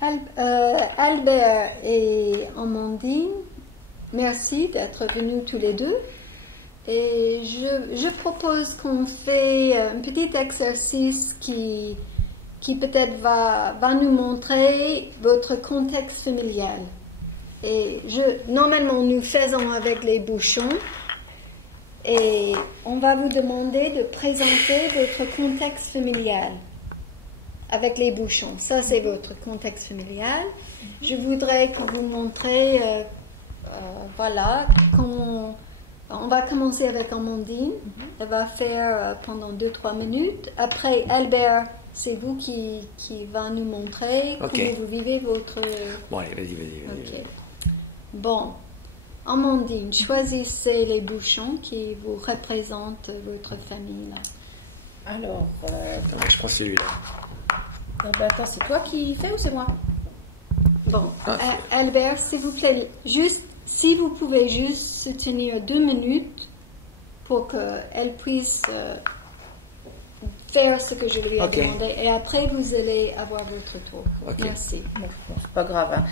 Albert et Amandine, merci d'être venus tous les deux. Et je propose qu'on fait un petit exercice qui peut-être va nous montrer votre contexte familial. Et normalement, nous faisons avec les bouchons. Et on va vous demander de présenter votre contexte familial avec les bouchons. Ça, c'est votre contexte familial. Je voudrais que vous montrez, voilà, comment... On va commencer avec Amandine. Elle va faire pendant 2-3 minutes. Après, Albert, c'est vous qui va nous montrer comment vous vivez votre... Bon, allez, vas-y. Ok. Bon. Amandine, choisissez les bouchons qui vous représentent votre famille. Là. Alors... Attends, je prends celui-là. Attends, c'est toi qui fais ou c'est moi? Bon. Albert, s'il vous plaît, juste... Si vous pouvez juste se tenir 2 minutes pour qu'elle puisse faire ce que je lui ai demandé. Et après, vous allez avoir votre tour. Merci. Bon, c'est pas grave. Hein.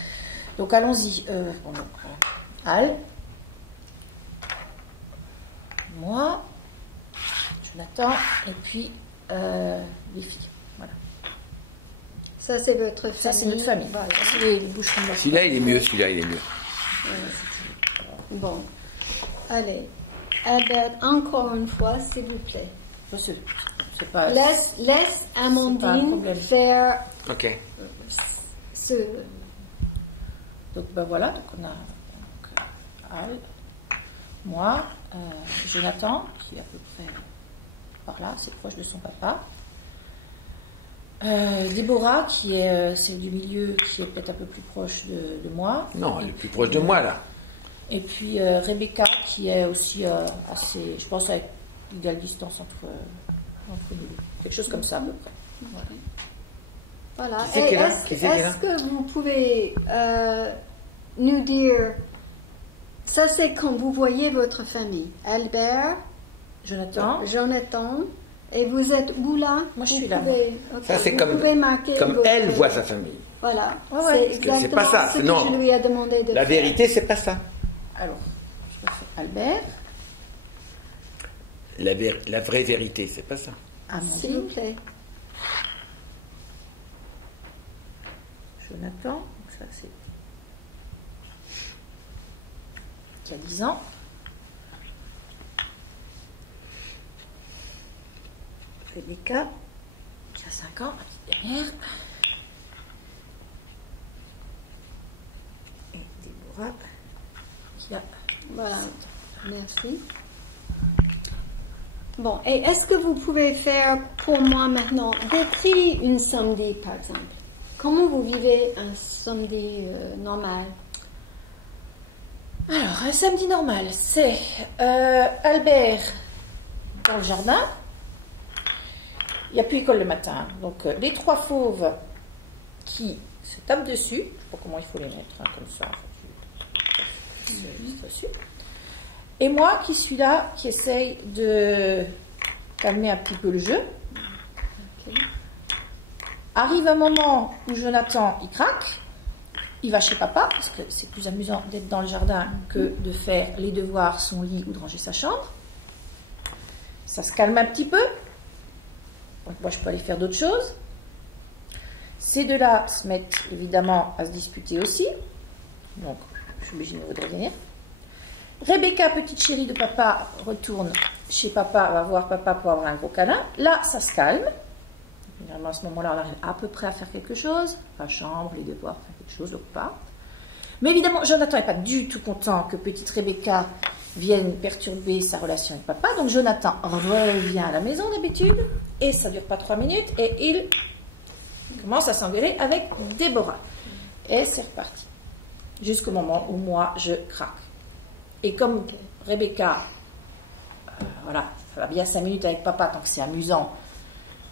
Donc, allons-y. Al. Moi. Jonathan. Et puis, les filles. Voilà. Ça, c'est votre famille. Ça, c'est notre famille. Voilà. Les bouchons de Celui-là, il est mieux. Celui-là, il est mieux. Bon, allez, Albert, encore une fois, s'il vous plaît. C'est pas, laisse Amandine faire ce... Donc, ben voilà, donc on a Al, moi, Jonathan, qui est à peu près par là, c'est proche de son papa. Déborah, qui est celle du milieu, qui est peut-être un peu plus proche de moi. Non, elle est plus proche de moi, là. Et puis Rebecca, qui est aussi assez, je pense, avec égale distance entre nous. Quelque chose comme ça, à peu près. Voilà. Voilà. Est-ce que vous pouvez nous dire, ça c'est quand vous voyez votre famille, Albert, Jonathan, et vous êtes où là? Moi je suis là. Ça c'est comme elle voit sa famille. Voilà, c'est exactement c'est pas ça. ce que je lui ai demandé de La faire. vérité, c'est pas ça. Alors, je refais Albert. La vraie vérité, c'est pas ça. S'il vous plaît. Jonathan, ça c'est qui a 10 ans. Rebecca, qui a 5 ans, la petite dernière. Et Déborah, qui a... Voilà, merci. Bon, et est-ce que vous pouvez faire pour moi maintenant, décrire une samedi par exemple? Comment vous vivez un samedi normal? Alors, un samedi normal, c'est Albert dans le jardin. Il n'y a plus école le matin. Donc, les 3 fauves qui se tapent dessus. Je ne sais pas comment il faut les mettre, hein, comme ça. Dessus. Et moi qui suis là, qui essaye de calmer un petit peu le jeu. Arrive un moment où Jonathan, il craque. Il va chez papa, parce que c'est plus amusant d'être dans le jardin que de faire les devoirs, son lit ou de ranger sa chambre. Ça se calme un petit peu. Donc moi, je peux aller faire d'autres choses. Ces deux-là se mettent évidemment à se disputer aussi. Donc, je suis obligée de me redresser. Rebecca, petite chérie de papa, retourne chez papa, va voir papa pour avoir un gros câlin. Là, ça se calme. Généralement, à ce moment-là, on arrive à peu près à faire quelque chose. La chambre, les devoirs, faire quelque chose, le repas. Mais évidemment, Jonathan n'est pas du tout content que petite Rebecca vienne perturber sa relation avec papa. Donc, Jonathan revient à la maison d'habitude. Et ça ne dure pas 3 minutes. Et il commence à s'engueuler avec Déborah. Et c'est reparti. Jusqu'au moment où moi, je craque. Et comme Rebecca, voilà, ça va bien 5 minutes avec papa tant que c'est amusant,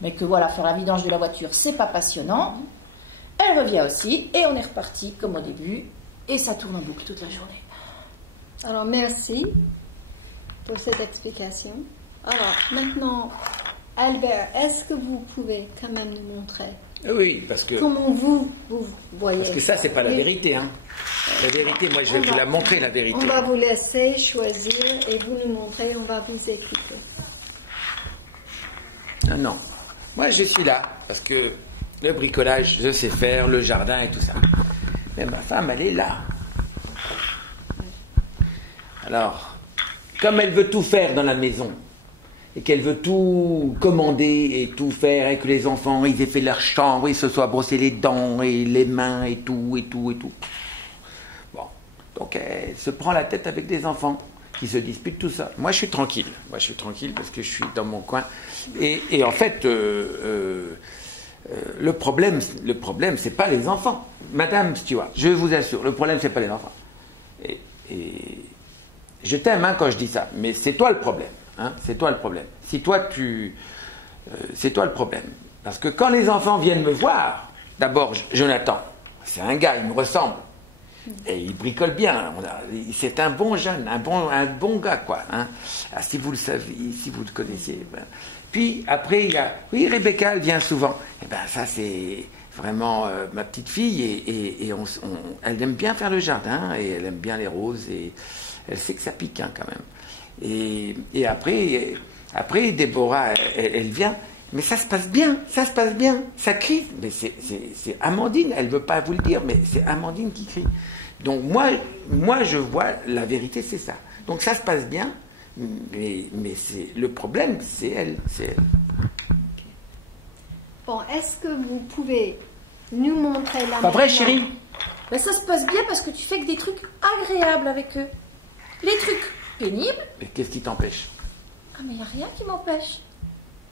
mais que voilà, faire la vidange de la voiture, c'est pas passionnant, elle revient aussi, et on est reparti comme au début, et ça tourne en boucle toute la journée. Alors, merci pour cette explication. Alors, maintenant, Albert, est-ce que vous pouvez quand même nous montrer Oui, parce que... Comment vous voyez? Parce que ça, c'est pas la vérité. Hein. La vérité, moi, je vais vous la montrer, la vérité. On va vous laisser choisir et vous nous montrer, on va vous écouter. Non, non. Moi, je suis là, parce que le bricolage, je sais faire, le jardin et tout ça. Mais ma femme, elle est là. Alors, comme elle veut tout faire dans la maison, et qu'elle veut tout commander et tout faire, et que les enfants, ils aient fait leur chambre, ils se soient brossés les dents et les mains et tout, et tout, et tout. Bon, donc elle se prend la tête avec des enfants qui se disputent tout ça. Moi, je suis tranquille. Moi, je suis tranquille parce que je suis dans mon coin. Et en fait, le problème, c'est pas les enfants. Madame Stewart, je vous assure, le problème, c'est pas les enfants. Et je t'aime quand je dis ça, mais c'est toi le problème. Hein, c'est toi le problème. C'est toi le problème. Parce que quand les enfants viennent me voir, d'abord, Jonathan, c'est un gars, il me ressemble. Et il bricole bien. C'est un bon jeune, un bon gars, quoi. Hein. Ah, si vous le savez, si vous le connaissez. Ben. Puis après, il y a... Oui, Rebecca, elle vient souvent. Et ben ça, c'est vraiment ma petite fille. Et elle aime bien faire le jardin. Et elle aime bien les roses. Et elle sait que ça pique, hein, quand même. Et après, Déborah, elle vient. Mais ça se passe bien, ça crie. Mais c'est Amandine, elle ne veut pas vous le dire, mais c'est Amandine qui crie. Donc moi je vois, la vérité, c'est ça. Donc ça se passe bien, mais le problème, c'est elle. Okay. Bon, est-ce que vous pouvez nous montrer la... Pas vrai, chérie? Ben, ça se passe bien parce que tu fais que des trucs agréables avec eux. Les trucs pénibles... Mais qu'est-ce qui t'empêche? Ah, mais il n'y a rien qui m'empêche.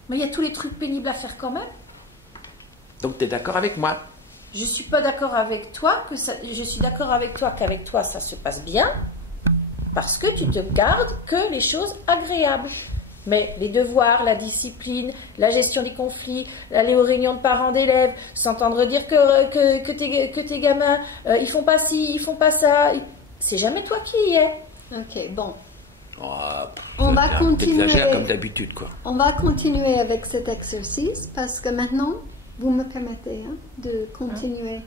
Mais il y a tous les trucs pénibles à faire quand même. Donc tu es d'accord avec moi? Je ne suis pas d'accord avec toi, je suis d'accord avec toi qu'avec toi ça se passe bien, parce que tu te gardes que les choses agréables. Mais les devoirs, la discipline, la gestion des conflits, aller aux réunions de parents d'élèves, s'entendre dire que tes gamins, ils font pas ci, ils font pas ça, c'est jamais toi qui y es. Ok, bon. Oh, on va continuer comme d'habitude, quoi. On va continuer avec cet exercice parce que maintenant, vous me permettez de continuer.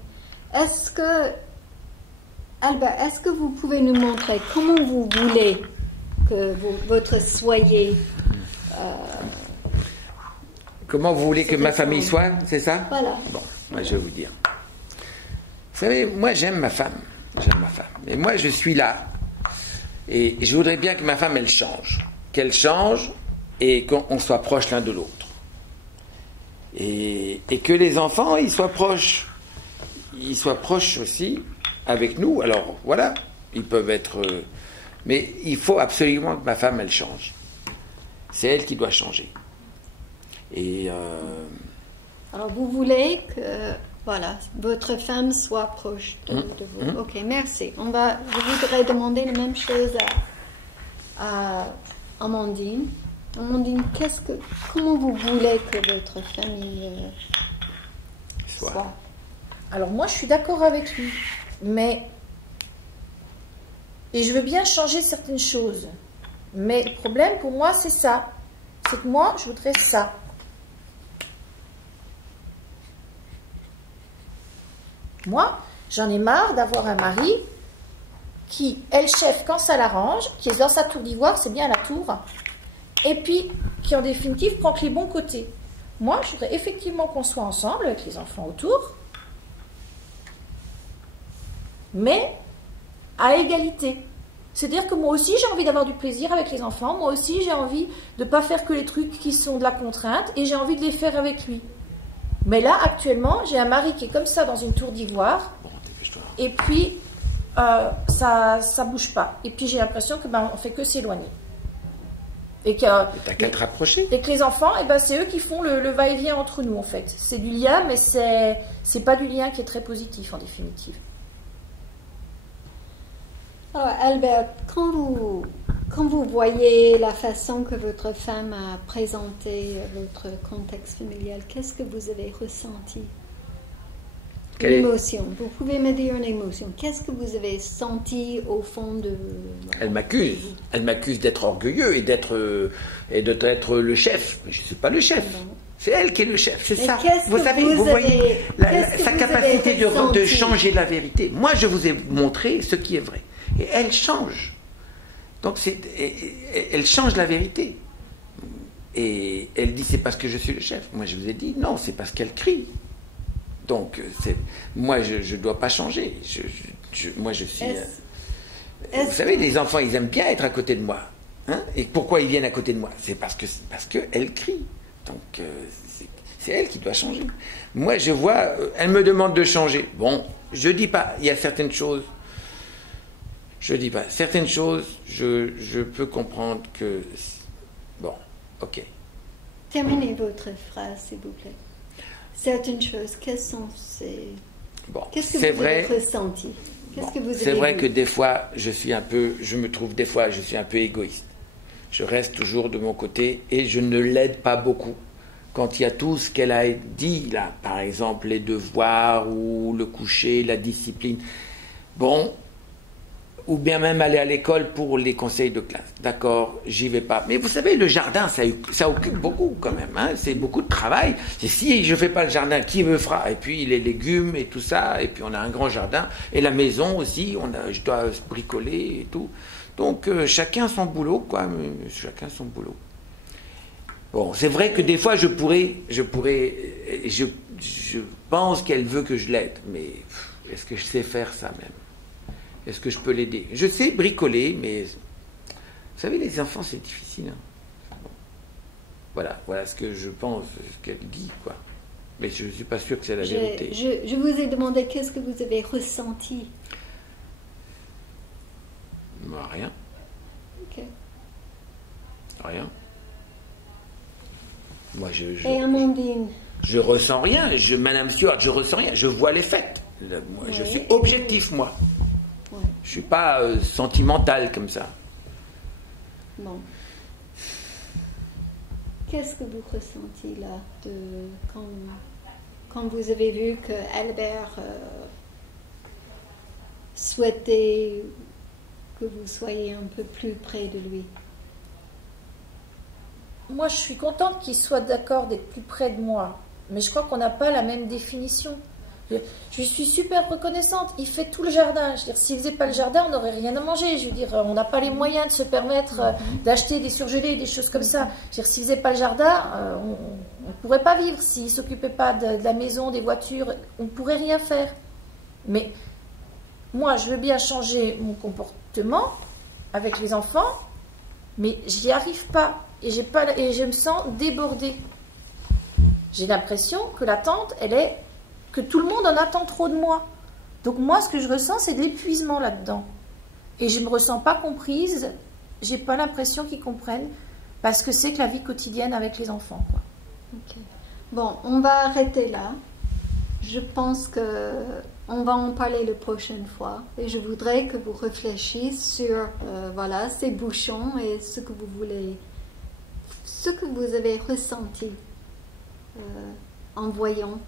Est-ce que, Albert, est-ce que vous pouvez nous montrer comment vous voulez que votre soyez... comment vous voulez que ma famille soit, c'est ça? Voilà. Bon, moi je vais vous dire. Vous savez, moi j'aime ma femme. J'aime ma femme. Mais moi je suis là. Et je voudrais bien que ma femme, elle change. Qu'elle change et qu'on soit proches l'un de l'autre. Et que les enfants, ils soient proches. Ils soient proches aussi avec nous. Alors, voilà, ils peuvent être... mais il faut absolument que ma femme, elle change. C'est elle qui doit changer. Et... Alors, vous voulez que... Voilà, votre femme soit proche de vous. Ok, merci. Je voudrais demander la même chose à Amandine. Amandine, comment vous voulez que votre famille soit? Alors moi, je suis d'accord avec lui, et je veux bien changer certaines choses. Mais le problème pour moi, c'est ça. C'est que moi, je voudrais ça. Moi, j'en ai marre d'avoir un mari qui est le chef quand ça l'arrange, qui est dans sa tour d'ivoire, c'est bien la tour, et puis qui en définitive prend que les bons côtés. Moi, je voudrais effectivement qu'on soit ensemble avec les enfants autour, mais à égalité. C'est-à-dire que moi aussi, j'ai envie d'avoir du plaisir avec les enfants, moi aussi, j'ai envie de ne pas faire que les trucs qui sont de la contrainte, et j'ai envie de les faire avec lui. Mais là, actuellement, j'ai un mari qui est comme ça dans une tour d'ivoire, et puis ça bouge pas. Et puis j'ai l'impression que on fait que s'éloigner. Et t'as qu'à te rapprocher. Et que les enfants, c'est eux qui font le va-et-vient entre nous, en fait. C'est du lien, mais c'est pas du lien qui est très positif, en définitive. Alors, Albert, quand vous voyez la façon que votre femme a présenté votre contexte familial, qu'est-ce que vous avez ressenti? L'émotion. Vous pouvez me dire une émotion. Qu'est-ce que vous avez senti au fond de... Elle m'accuse. Elle m'accuse d'être orgueilleux et d'être le chef. Mais je ne suis pas le chef. C'est elle qui est le chef, c'est Mais ça. qu'est-ce Vous que savez, vous vous voyez avez- qu'est-ce que sa vous capacité avez de ressenti? changer la vérité. Moi, je vous ai montré ce qui est vrai. Et elle change. Donc, elle change la vérité. Et elle dit, c'est parce que je suis le chef. Moi, je vous ai dit, non, c'est parce qu'elle crie. Donc, moi, je ne dois pas changer. Moi, je suis... vous savez, les enfants, ils aiment bien être à côté de moi. Hein? Et pourquoi ils viennent à côté de moi? C'est parce qu'elle crie. Donc, c'est elle qui doit changer. Moi, je vois, elle me demande de changer. Bon, je dis pas, il y a certaines choses, je dis pas. Certaines choses, je peux comprendre que... Bon, ok. Terminez votre phrase, s'il vous plaît. Certaines choses, quelles sont ces... Bon, Qu'est-ce que c'est vous vrai. avez ressenti? Qu'est-ce que vous avez C'est vrai vu? que des fois, je me trouve des fois, je suis un peu égoïste. Je reste toujours de mon côté et je ne l'aide pas beaucoup. Quand il y a tout ce qu'elle a dit, là, par exemple, les devoirs ou le coucher, la discipline, bon, ou bien même aller à l'école pour les conseils de classe. D'accord, j'y vais pas. Mais vous savez, le jardin, ça occupe beaucoup quand même. Hein, c'est beaucoup de travail. Et si je ne fais pas le jardin, qui me fera? Et puis les légumes et tout ça. Et puis on a un grand jardin. Et la maison aussi, je dois bricoler et tout. Donc chacun son boulot, quoi. Chacun son boulot. Bon, c'est vrai que des fois je pense qu'elle veut que je l'aide, mais est-ce que je sais faire ça même? Est-ce que je peux l'aider? Je sais bricoler, mais vous savez, les enfants, c'est difficile. Hein. Bon. Voilà ce que je pense, ce qu'elle dit, quoi. Mais je ne suis pas sûr que c'est la vérité. Je vous ai demandé qu'est-ce que vous avez ressenti. Rien. Ok. Rien. Moi, Et Amandine? Je ressens rien. Madame Stewart, je ressens rien. Je vois les faits. Moi, je suis objectif, moi. Ouais. Je ne suis pas sentimental comme ça. Bon. Qu'est-ce que vous ressentiez là quand vous avez vu que Albert souhaitait que vous soyez un peu plus près de lui? Moi, je suis contente qu'il soit d'accord d'être plus près de moi. Mais je crois qu'on n'a pas la même définition. Je suis super reconnaissante. Il fait tout le jardin. Je veux dire, s'il ne faisait pas le jardin, on n'aurait rien à manger. Je veux dire, on n'a pas les moyens de se permettre d'acheter des surgelés, des choses comme ça. Je veux dire, s'il ne faisait pas le jardin, on ne pourrait pas vivre. S'il ne s'occupait pas de la maison, des voitures, on ne pourrait rien faire. Mais moi, je veux bien changer mon comportement avec les enfants, mais j'y arrive pas. Et je me sens débordée. J'ai l'impression que l'attente, que tout le monde en attend trop de moi. Donc moi, ce que je ressens, c'est de l'épuisement là-dedans. Et je ne me ressens pas comprise. J'ai pas l'impression qu'ils comprennent parce que c'est que la vie quotidienne avec les enfants, quoi. Ok. Bon, on va arrêter là. Je pense que on va en parler la prochaine fois. Et je voudrais que vous réfléchissiez sur ces bouchons et ce que vous voulez, ce que vous avez ressenti en voyant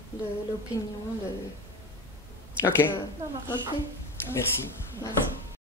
l'opinion. Ok. Ok. Merci. Merci.